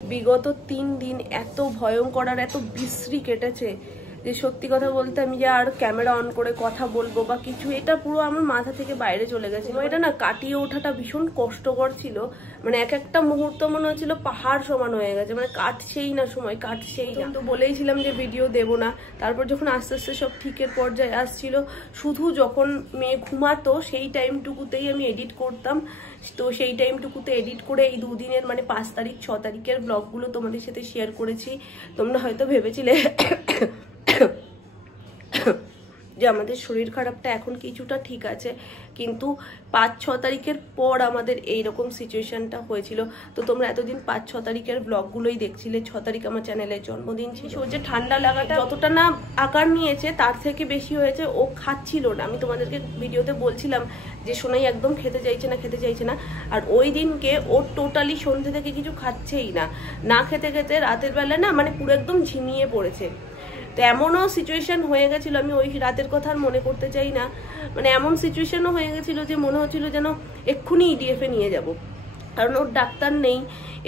বিগত 3 দিন এত ভয়ঙ্কর আর এত বিশ্রী কেটেছে যে সত্যি কথা বলতে আমি যে আর ক্যামেরা অন করে কথা বলবো বা কিছু, এটা পুরো আমার মাথা থেকে বাইরে চলে গেছে। এটা না কাটিয়ে ওঠাটা ভীষণ কষ্টকর ছিল। মানে এক একটা মুহূর্ত মনে হচ্ছিল পাহাড় সমান হয়ে গেছে, মানে কাটছেই না, সময় কাটছেই না। তো বলেইছিলাম যে ভিডিও দেবো না, তারপর যখন আস্তে আস্তে সব ঠিকের পর্যায়ে আসছিল, শুধু যখন মেয়ে ঘুমাতো সেই টাইমটুকুতেই আমি এডিট করতাম। তো সেই টাইমটুকুতে এডিট করে এই 2 দিনের মানে 5 তারিখ 6 তারিখের ব্লগগুলো তোমাদের সাথে শেয়ার করেছি। তোমরা হয়তো ভেবেছিলে যে আমাদের শরীর খারাপটা এখন কিছুটা ঠিক আছে, কিন্তু 5-6 তারিখের পর আমাদের এইরকম সিচুয়েশনটা হয়েছিল। তো তোমরা এতদিন 5-6 তারিখের ব্লগগুলোই দেখছিলে। 6 তারিখ আমার চ্যানেলের জন্মদিন ছিল। ও যে ঠান্ডা লাগাটা যতটা না আকার নিয়েছে তার থেকে বেশি হয়েছে, ও খাচ্ছিল না। আমি তোমাদেরকে ভিডিওতে বলছিলাম যে সোনাই একদম খেতে চাইছে না। আর ওই দিনকে ও টোটালি সন্ধ্যে থেকে কিছু খাচ্ছেই না খেতে খেতে রাতের বেলা না মানে পুরো একদম ঝিমিয়ে পড়েছে। তো এমনও সিচুয়েশন হয়ে গেছিল, আমি ওই রাতের কথা আর মনে করতে চাই না, মানে এমন সিচুয়েশনও হয়ে গেছিল যে মনে হচ্ছিল যেন এক্ষুনি ইডিএফ এ নিয়ে যাব, কারণ ওর ডাক্তার নেই।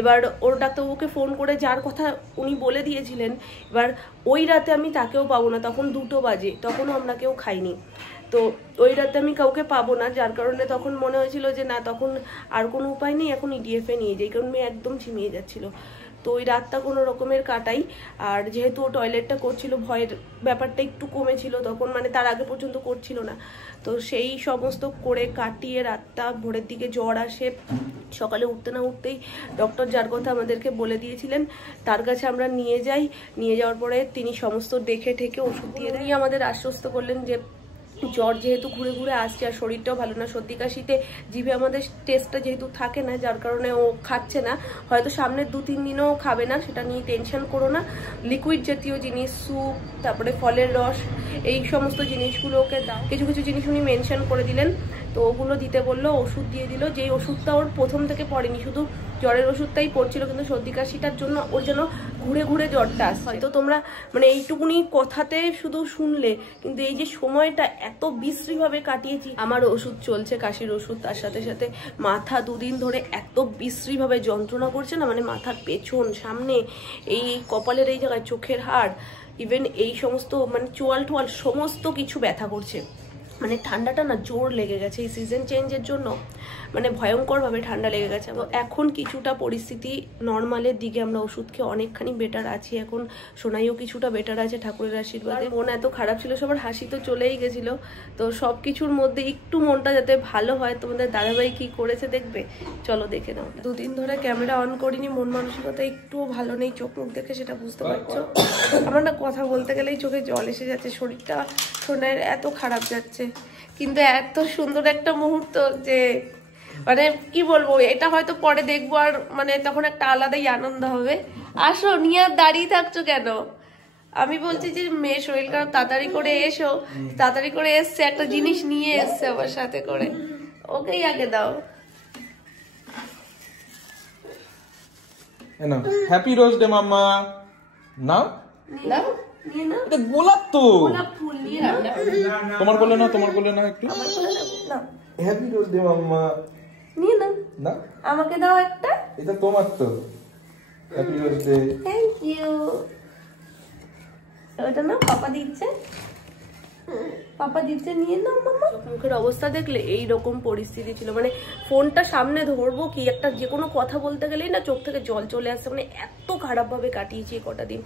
এবার ওর ডাক্তারবাবুকে ফোন করে যার কথা উনি বলে দিয়েছিলেন, এবার ওই রাতে আমি তাকেও পাবো না, তখন 2টো বাজে, তখনও আমরা কেউ খাইনি। তো ওই রাতে আমি কাউকে পাবো না, যার কারণে তখন মনে হয়েছিল যে না, তখন আর কোনো উপায় নেই, এখন ইডিএফ এ নিয়ে যাই, কারণ মেয়ে একদম ঝিমিয়ে যাচ্ছিল। তো ওই রাতটা কোনো রকমের কাটাই। আর যেহেতু ও টয়লেটটা করছিল, ভয়ের ব্যাপারটা একটু কমেছিল তখন, মানে তার আগে পর্যন্ত করছিল না। তো সেই সমস্ত করে কাটিয়ে রাতটা ভোরের দিকে জ্বর আসে। সকালে উঠতে না উঠতেই ডক্টর যার কথা আমাদেরকে বলে দিয়েছিলেন তার কাছে আমরা নিয়ে যাই। নিয়ে যাওয়ার পরে তিনি সমস্ত দেখে ঠেকে ওষুধ দিয়ে দেন। আমাদের আশ্বস্ত করলেন যে জ্বর যেহেতু ঘুরে ঘুরে আসছে আর শরীরটাও ভালো না, সর্দি কাশিতে জিভে আমাদের টেস্টটা যেহেতু থাকে না, যার কারণে ও খাচ্ছে না। হয়তো সামনের 2-3 দিনও খাবে না, সেটা নিয়ে টেনশন করো না। লিকুইড জাতীয় জিনিস, স্যুপ, তারপরে ফলের রস, এই সমস্ত জিনিসগুলো ওকে দাও। কিছু কিছু জিনিস উনি মেনশন করে দিলেন, তো ওগুলো দিতে বললো। ওষুধ দিয়ে দিল, যেই ওষুধটা ওর প্রথম থেকে পড়েনি, শুধু জ্বরের ওষুধটাই পড়ছিল, কিন্তু সর্দি কাশিটার জন্য ওর যেন ঘুরে ঘুরে জ্বরটা আসছে। হয়তো তোমরা মানে এইটুকুনি কথাতে শুধু শুনলে, কিন্তু এই যে সময়টা এত বিশ্রীভাবে কাটিয়েছি। আমার ওষুধ চলছে, কাশির ওষুধ, তার সাথে সাথে মাথা 2 দিন ধরে এত বিশ্রীভাবে যন্ত্রণা করছে না, মানে মাথার পেছন, সামনে, এই কপালের এই জায়গায়, চোখের হাড়, ইভেন এই সমস্ত মানে চোয়াল টোয়াল সমস্ত কিছু ব্যথা করছে। মানে ঠান্ডাটা না জোর লেগে গেছে এই সিজন চেঞ্জের জন্য, মানে ভয়ঙ্করভাবে ঠান্ডা লেগে গেছে। তো এখন কিছুটা পরিস্থিতি নর্মালের দিকে, আমরা ওষুধ খেয়ে অনেকখানি বেটার আছি। এখন সোনাইও কিছুটা বেটার আছে ঠাকুরের আশীর্বাদে। মন এত খারাপ ছিল, সবার হাসি তো চলেই গেছিলো। তো সব কিছুর মধ্যে একটু মনটা যাতে ভালো হয়, তোমাদের দাদাভাই কি করেছে দেখবে, চলো দেখে নাও। 2 দিন ধরে ক্যামেরা অন করিনি, মন মানসিকতা একটুও ভালো নেই, চোখ মুখ দেখে সেটা বুঝতে পারছো। আমার না কথা বলতে গেলেই চোখে জল এসে যাচ্ছে, শরীরটা সোনাইয়ের এত খারাপ যাচ্ছে। কিন্তু এত সুন্দর একটা মুহূর্ত যে মানে কি বলবো, এটা হয়তো পরে দেখবো আর মানে তখন একটা আলাদাই আনন্দ হবে। আসো, নিয়ে আর দাঁড়িয়ে থাকছো কেন? আমি বলছি যে মেয়ে শরীর খারাপ, তাড়াতাড়ি করে এসো। তাড়াতাড়ি করে এসছে, একটা জিনিস নিয়ে এসছে আমার সাথে করে, ওকেই আগে দাও। হ্যাপি রোজ ডে মাম্মা। নাও নাও, নিয়ে নাও। এটা গোলাপ তো, গোলাপ ফুল নিয়ে নাও। তোমার কোলে না, তোমার কোলে না, একটু আমার কোলে নাও, নাও। হ্যাপি রোজ ডে মাম্মা। নিয়ে নাও, না আমাকে দাও একটা। এটা তোমার তো, happy rose day. Thank you. ওটা না পাপা দিচ্ছে, পাপা দিচ্ছে, নিয়ে নাও মাম্মা। মুখের অবস্থা দেখলে এই রকম পরিস্থিতি ছিল, মানে ফোনটা সামনে ধরবো কি, একটা যে কোনো কথা বলতে গেলেই না চোখ থেকে জল চলে আসছে। মানে এত খারাপভাবে কাটিয়েছি কটা দিন।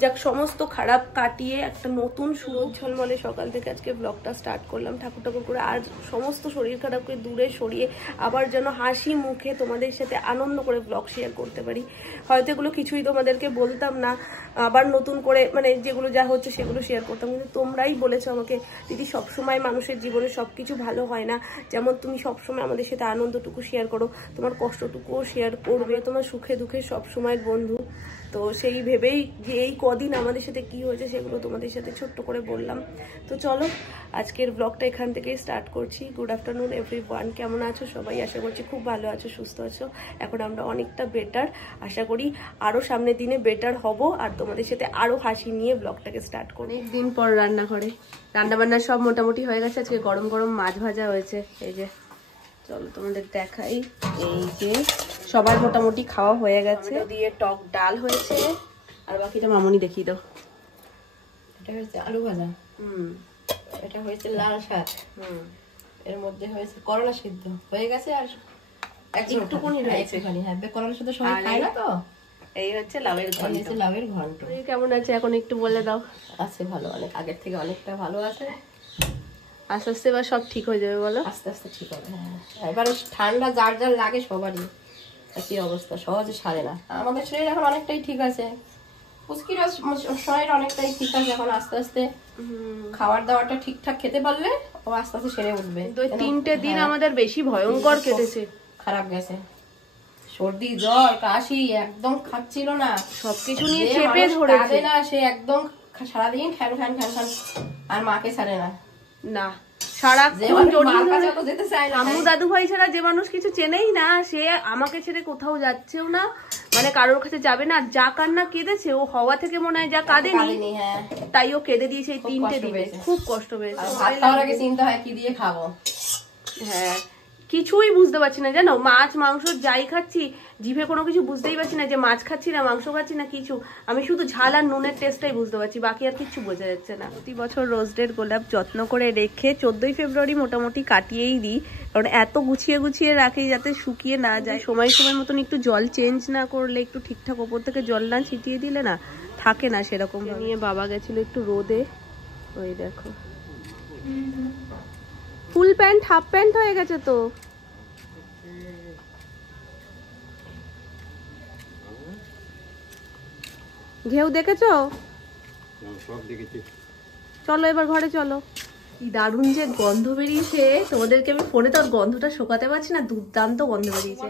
যাক, সমস্ত খারাপ কাটিয়ে একটা নতুন শুরু ঝলমলে সকাল থেকে আজকে ব্লগটা স্টার্ট করলাম ঠাকুর ঠাকুর করে। আর সমস্ত শরীর খারাপকে দূরে সরিয়ে আবার যেন হাসি মুখে তোমাদের সাথে আনন্দ করে ব্লগ শেয়ার করতে পারি। হয়তো এগুলো কিছুই তোমাদেরকে বলতাম না, আবার নতুন করে মানে যেগুলো যা হচ্ছে সেগুলো শেয়ার করতাম, কিন্তু তোমরাই বলেছো আমাকে, দিদি সবসময় মানুষের জীবনে সবকিছু ভালো হয় না, যেমন তুমি সবসময় আমাদের সাথে আনন্দটুকু শেয়ার করো, তোমার কষ্টটুকুও শেয়ার করবে, তোমার সুখে দুঃখে সবসময়ের বন্ধু। তো সেই ভেবেই যে এই কদিন আমাদের সাথে কি হয়েছে সেগুলো তোমাদের সাথে ছোট্ট করে বললাম। তো চলো আজকের ব্লগটা এখান থেকেই স্টার্ট করছি। গুড আফটারনুন এভরিওয়ান, কেমন আছো সবাই? আশা করছি খুব ভালো আছো, সুস্থ আছো। এখন আমরা অনেকটা বেটার, আশা করি আরও সামনের দিনে বেটার হব আর তোমাদের সাথে আরও হাসি নিয়ে ব্লগটাকে স্টার্ট করি। অনেকদিন পর রান্না করে, রান্না বান্না সব মোটামুটি হয়ে গেছে। আজকে গরম গরম মাছ ভাজা হয়েছে, এই যে চলো তোমাদের দেখাই। এই যে সবার মোটামুটি খাওয়া হয়ে গেছে, দিয়ে টক ডাল হয়েছে, আর বাকিটা মামুনি দেখিয়ে দাও। এটা হয়েছে আলু ভাজা, এটা হয়েছে লাল শাক, এর মধ্যে হয়েছে করলা সিদ্ধ হয়ে গেছে, আর একটুখানি রয়েছে। হ্যাঁ, করলা সিদ্ধ সবাই খায় না তো। এই হচ্ছে লাউয়ের ঘন্ট। লাউয়ের ঘন্ট কেমন আছে এখন একটু বলে দাও। আছে ভালো, অনেক আগের থেকে অনেকটা ভালো আছে। আস্তে আস্তে এবার সব ঠিক হয়ে যাবে বলো। আস্তে আস্তে ঠিক হবে। হ্যাঁ, এবারে ঠান্ডা যার যার লাগে সবারই একই অবস্থা, সহজে সারে না। আমাদের শরীর এখন অনেকটাই ঠিক আছে, পুচকির শরীর অনেকটাই ঠিক আছে। এখন আস্তে আস্তে খাবার দাবারটা ঠিকঠাক খেতে পারলে ও আস্তে আস্তে সেরে উঠবে। 3টে দিন আমাদের বেশি ভয়ঙ্কর কেটেছে, খারাপ গেছে। সর্দি জ্বর কাশি একদম খাচ্ছিল না, সবকিছু নিয়ে চেপে ধরেছে না, সে একদম সারাদিন খ্যান খ্যান খ্যান খ্যান, আর মাকে ছাড়ে না। না, সারাক্ষণ যেতে চায় না। আম্মু দাদু ভাই ছাড়া যে মানুষ কিছু চেনেই না, সে আমাকে ছেড়ে কোথাও যাচ্ছেও না, মানে কারোর কাছে যাবে না। যা কান্না কেঁদেছে, ও হওয়া থেকে মনে হয় যা কাঁদেনি, তাই ও কেঁদে দিয়েছে এই 3টে দিনে। খুব কষ্ট পেয়েছে। ভাত খাওয়ার আগে চিন্তা হয় কি দিয়ে খাবো। হ্যাঁ, কিছুই বুঝতে পারছি না জানো, মাছ মাংস যাই খাচ্ছি জিভে কোনো কিছু বুঝতেই পারছি না যে মাছ খাচ্ছি না মাংস খাচ্ছি না কিছু। আমি শুধু ঝাল আর নুনের টেস্টটাই বুঝতে পারছি, বাকি আর কিছু বোঝা যাচ্ছে না। প্রতি বছর রোজডের গোলাপ যত্ন করে রেখে 14ই ফেব্রুয়ারি মোটামুটি কাটিয়েই দিই, কারণ এত গুছিয়ে গুছিয়ে রাখি যাতে শুকিয়ে না যায়। সময় সময় মতন একটু জল চেঞ্জ না করলে, একটু ঠিকঠাক ওপর থেকে জল না ছিটিয়ে দিলে না থাকে না সেরকম। নিয়ে বাবা গেছিল একটু রোদে, ওই দেখো ফুল প্যান্ট হাফ প্যান্ট হয়ে গেছে তো। ঘেউ দেখেছো? চলো এবার ঘরে চলো। কি দারুণ যে গন্ধ বেরিয়েছে, তোমাদেরকে আমি ফোনে তো গন্ধটা শোকাতে পারছি না, দুর্দান্ত গন্ধ বেরিয়েছে।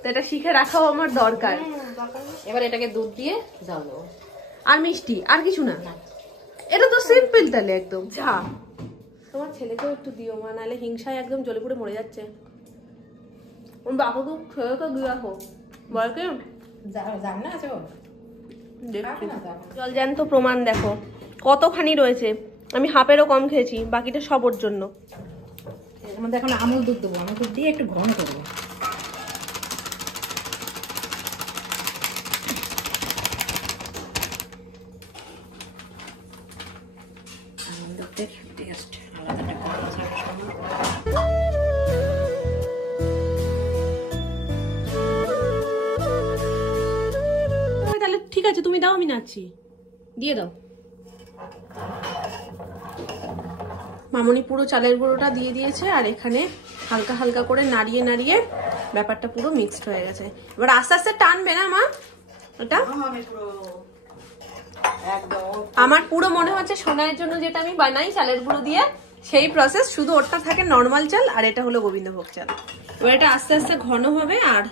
তো এটা শিখে রাখাও আমার দরকার। এবার এটাকে দুধ দিয়ে জল দেবো আর মিষ্টি, আর কিছু না। এটা তো সিম্পল তাহলে একদম। যা তোমার ছেলেকেও একটু দিও মা, নাহলে হিংসায় একদম জ্বলে পুড়ে মরে যাচ্ছে। ওর বাবাকে খেয়ে তো দিয়ে রাখো, বল কি জল জ্যান্ত প্রমাণ দেখো কতখানি রয়েছে। আমি হাফেরও কম খেয়েছি, বাকিটা সব ওর জন্য। এর মধ্যে এখন আমুল দুধ দেবো, আমুল দুধ দিয়ে একটু ঘন করবো। টেস্ট আলাদা তাহলে ঠিক আছে, তুমি দাও, আমি নাচছি। দিয়ে দাও। মামনি পুরো চালের গুঁড়োটা দিয়ে দিয়েছে, আর এখানে হালকা হালকা করে নাড়িয়ে নাড়িয়ে ব্যাপারটা পুরো মিক্সড হয়ে গেছে। এবার আস্তে আস্তে টানবে না মা এটা? আমার পুরো মনে হচ্ছে সোনার জন্য যেটা আমি বানাই চালের গুঁড়ো দিয়ে, সেই প্রসেস, শুধু ওটা থাকে নর্মাল চাল আর এটা হলো গোবিন্দভোগ চাল। এবার এটা আস্তে আস্তে ঘন হবে, আর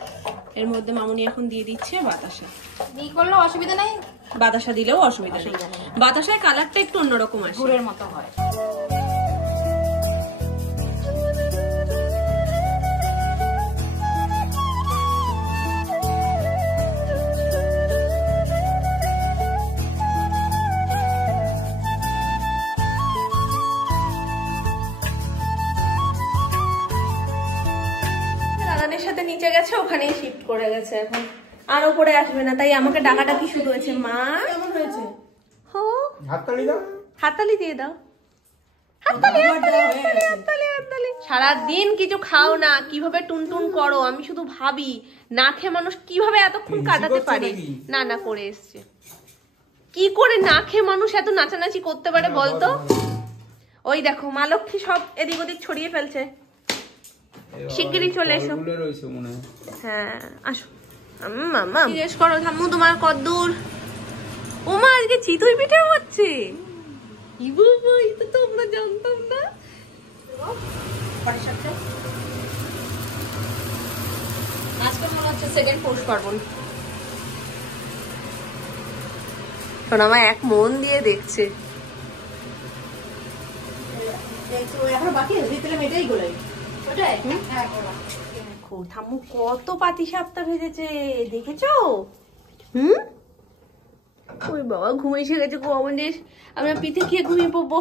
এর মধ্যে মামনি এখন দিয়ে দিচ্ছে বাতাসা। দিয়ে করলেও অসুবিধা নাই, বাতাসা দিলেও অসুবিধা নেই। বাতাসায় কালারটা একটু অন্যরকম আসে, গুড়ের মতো হয়। দাদানের সাথে নিচে গেছে, ওখানেই শিফট করে গেছে এখন, আর ওপরে আসবে না। তাই আমাকে ডাকাডাকি শুরু হয়েছে। মা কেমন হয়েছে? হো, হাততালি দাও, হাততালি দিয়ে দাও, সারাদিন কিছু খাও না, কিভাবে টুনটুন করো। আমি শুধু ভাবি না খেয়ে মানুষ কিভাবে এতক্ষণ কাটাতে পারে। না না করে এসছে, কি করে না খেয়ে মানুষ এত নাচানাচি করতে পারে বলতো? ওই দেখো মা লক্ষ্মী সব এদিক ওদিক ছড়িয়ে ফেলছে। শিগগিরই চলে এসো। হ্যাঁ আসো। মামা জিজ্ঞেস করো ঠাম্মু তোমার কদ্দূর। ও মা আজকে চিতই পিঠে হচ্ছে, এটা তো আমরা জানতাম না। আজকে মনে হচ্ছে সেকেন্ড পৌষ পার্বণ। সোনামা এক মন দিয়ে দেখছে। এখন বাকি ভিতরে মেটেই গোলাই ওটাই। দেখো ঠাম্মু কত পাতি সাপটা ভেজেছে, দেখেছো? ওই বাবা ঘুমিয়ে এসে গেছে গো আমাদের। আমরা পিঠে খেয়ে ঘুমিয়ে পড়বো।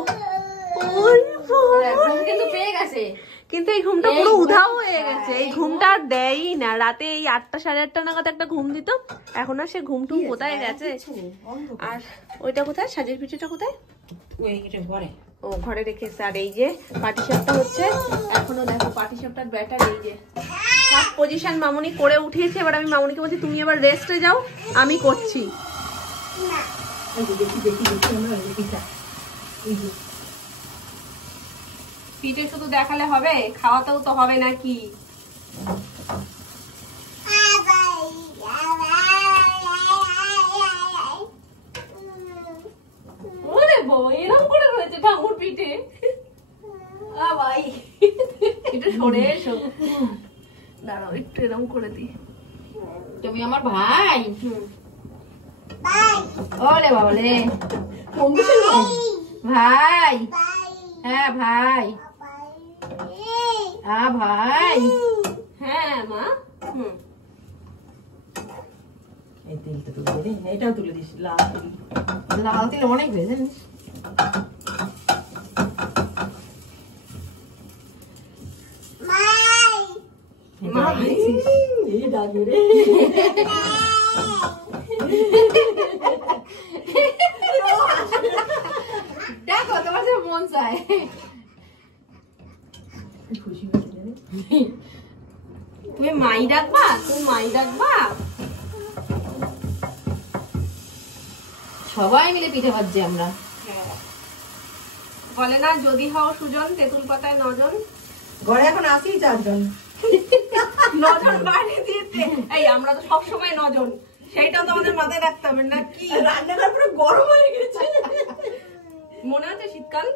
কিন্তু পেয়ে গেছে কিন্তু এই ঘুমটা পুরো উধাও হয়ে গেছে, এই ঘুমটা আর দেয়ই না। রাতে এই 8টা সাড়ে 8টা নাগাদ একটা ঘুম দিত, এখন আর সে ঘুম টুম কোথায় গেছে। আর ওইটা কোথায়, সাজের পিঠেটা কোথায়? ও ঘরে রেখেছে। আর এই যে পাটিসাপটা হচ্ছে এখনো, দেখো পাটিসাপটার ব্যাটার এই যে সব পজিশন মামুনি করে উঠিয়েছে। এবার আমি মামুনিকে বলছি তুমি এবার রেস্টে যাও, আমি করছি। পিঠে শুধু দেখালে হবে, খাওয়াতেও তো হবে নাকি? ওরে বাবা, এরকম করে রয়েছে ঠাকুর পিঠে। ভাই একটু সরে এসো, দাঁড়াও একটু এরকম করে দি। তুমি আমার ভাই। ওরে বাবা রে, ভাই। হ্যাঁ ভাই, ভাই। হ্যাঁ মা। এই তেলটা তুলে দে, এটাও তুলে দিস, লাল তুলি। লাল তেল অনেক হয়ে জানিস। এই ডাকবে রে। দেখো তোমার যে মন চায়। খুশি হয়েছে রে। তুমি মাই ডাকবা, তুমি মাই ডাকবা। সবাই মিলে পিঠে ভাজছি আমরা। বলে না যদি হও সুজন তেঁতুল পাতায় নজন। ঘরে এখন আসি 4 জন। নজন বাইরে দিয়েছে। এই আমরা তো সবসময় নজন, সেইটাও তো আমাদের মাথায় রাখতে হবে না কি? রান্নাটা পুরো গরম হয়ে গেছে। মনে আছে শীতকাল,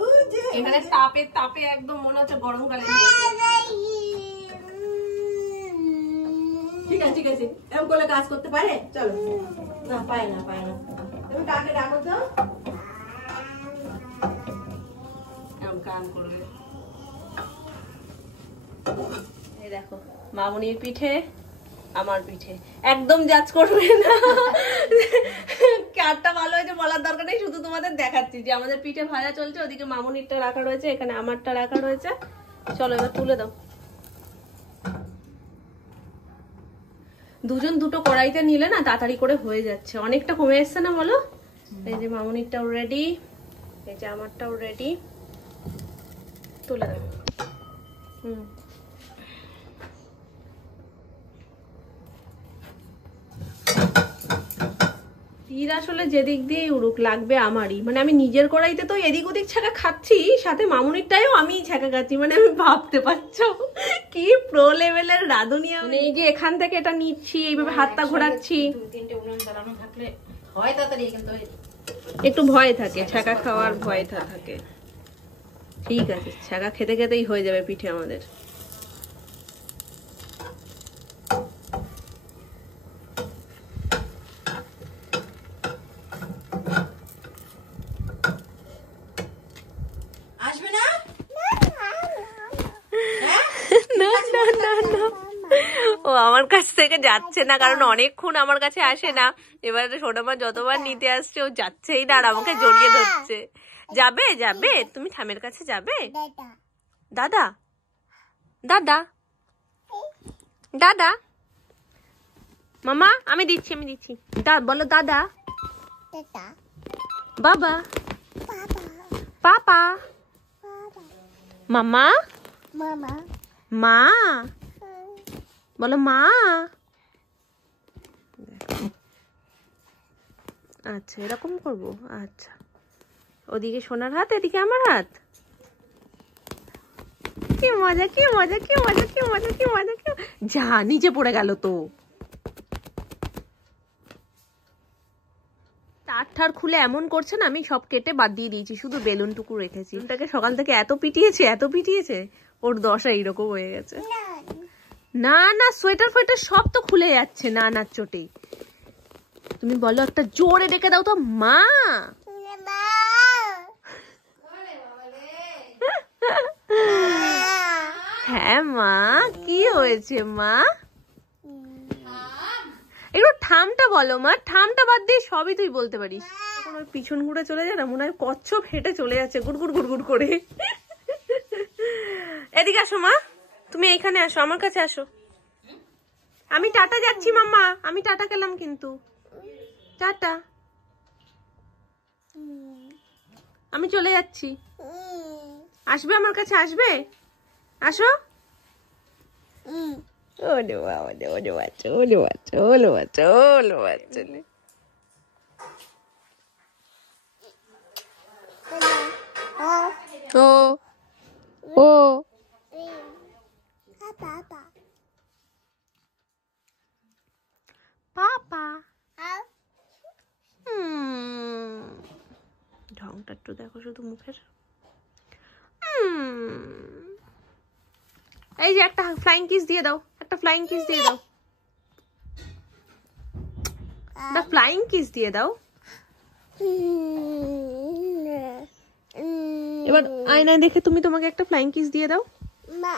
ও যে এখানে তাপে তাপে একদম মনে হচ্ছে গরমকালে। ঠিক আছে ঠিক আছে, এরকম করলে কাজ করতে পারে? চলো। না পায় না, পায় না। তুমি কাকে ডাকো তো? এরকম কাম করবে। এই দেখো মামুনির পিঠে, আমার পিঠে, একদম জাজ করবে না। কারটা ভালো হয়েছে বলার দরকার নেই, শুধু তোমাদের দেখাচ্ছি যে আমাদের পিঠে ভাজা চলছে, ওদিকে মামুনিরটা রাখা রয়েছে, এখানে আমারটা রাখা রয়েছে। চলো এবার তুলে দাও। দুজন দুটো কড়াইতে নিলে না তাড়াতাড়ি করে হয়ে যাচ্ছে, অনেকটা কমে এসছে না বলো? এই যে মামুনিরটাও রেডি, এই যে আমারটাও রেডি, তুলে দাও। তীর আসলে যেদিক দিয়ে উড়ুক লাগবে আমারই, মানে আমি নিজের কড়াইতে তো এদিক ওদিক ছাকা খাচ্ছি, সাথে মামুনিরটাও আমি ছাকা খাচ্ছি, মানে আমি ভাবতে পারছো কি প্রো লেভেলের রাঁধুনি। মানে এই যে এখান থেকে এটা নিচ্ছি, এইভাবে হাতটা ঘোরাচ্ছি। 2-3টে উনুন জ্বালানো থাকলে হয় তাড়াতাড়ি, কিন্তু একটু ভয় থাকে, ছাকা খাওয়ার ভয়টা থাকে। ঠিক আছে, ছাকা খেতে খেতেই হয়ে যাবে পিঠে আমাদের। আসবে না? না না না না, ও আমার কাছ থেকে যাচ্ছে না, কারণ অনেকক্ষণ আমার কাছে আসে না। এবারে সোনামা যতবার নিতে আসছে ও যাচ্ছেই না, আর আমাকে জড়িয়ে ধরছে। যাবে যাবে, তুমি ঠামের কাছে যাবে? দাদা দাদা দাদা, মামা আমি দিচ্ছি আমি দিচ্ছি, বলো দাদা, বাবা, পাপা, মামা, মা, বলো মা। আচ্ছা এরকম করবো, আচ্ছা। ওদিকে সোনার হাত, এদিকে আমার হাত। কি মজা কি মজা কি মজা কি মজা কি মজা কি, যা নিচে পড়ে গেল তো। তার খুলে এমন করছে না, আমি সব কেটে বাদ দিয়ে দিয়েছি, শুধু বেলুনটুকু রেখেছি। বেলুনটাকে সকাল থেকে এত পিটিয়েছে, ওর দশা এইরকম হয়ে গেছে। না না, সোয়েটার ফোয়েটার সব তো খুলে যাচ্ছে না না চোটে। তুমি বলো একটা জোরে ডেকে দাও তো, মা। হ্যাঁ মা, কি হয়েছে মা? একটু ঠামটা বলো মা, ঠামটা বাদ দিয়ে সবই তুই বলতে পারিস। পিছন ঘুরে চলে যায় না, মনে হয় কচ্ছপ হেঁটে চলে যাচ্ছে গুড়গুড় গুড়গুড় করে। এদিকে আসো মা, তুমি এইখানে আসো, আমার কাছে আসো। আমি টাটা যাচ্ছি মাম্মা, আমি টাটা গেলাম কিন্তু, টাটা, আমি চলে যাচ্ছি। আসবে আমার কাছে, আসবে, আসো। ওলে বাবা, ওলে বাচ্চা, ওলে বাচ্চা, ওলে বাচ্চা, ওলে বাচ্চা। ও ও পাপা, ঢংটা একটু দেখো শুধু মুখের। এই যে একটা ফ্লাইং কিস দিয়ে দাও, একটা ফ্লাইং কিস দিয়ে দাও, একটা ফ্লাইং কিস দিয়ে দাও। এবার আয়নায় দেখে তুমি তোমাকে একটা ফ্লাইং কিস দিয়ে দাও। মা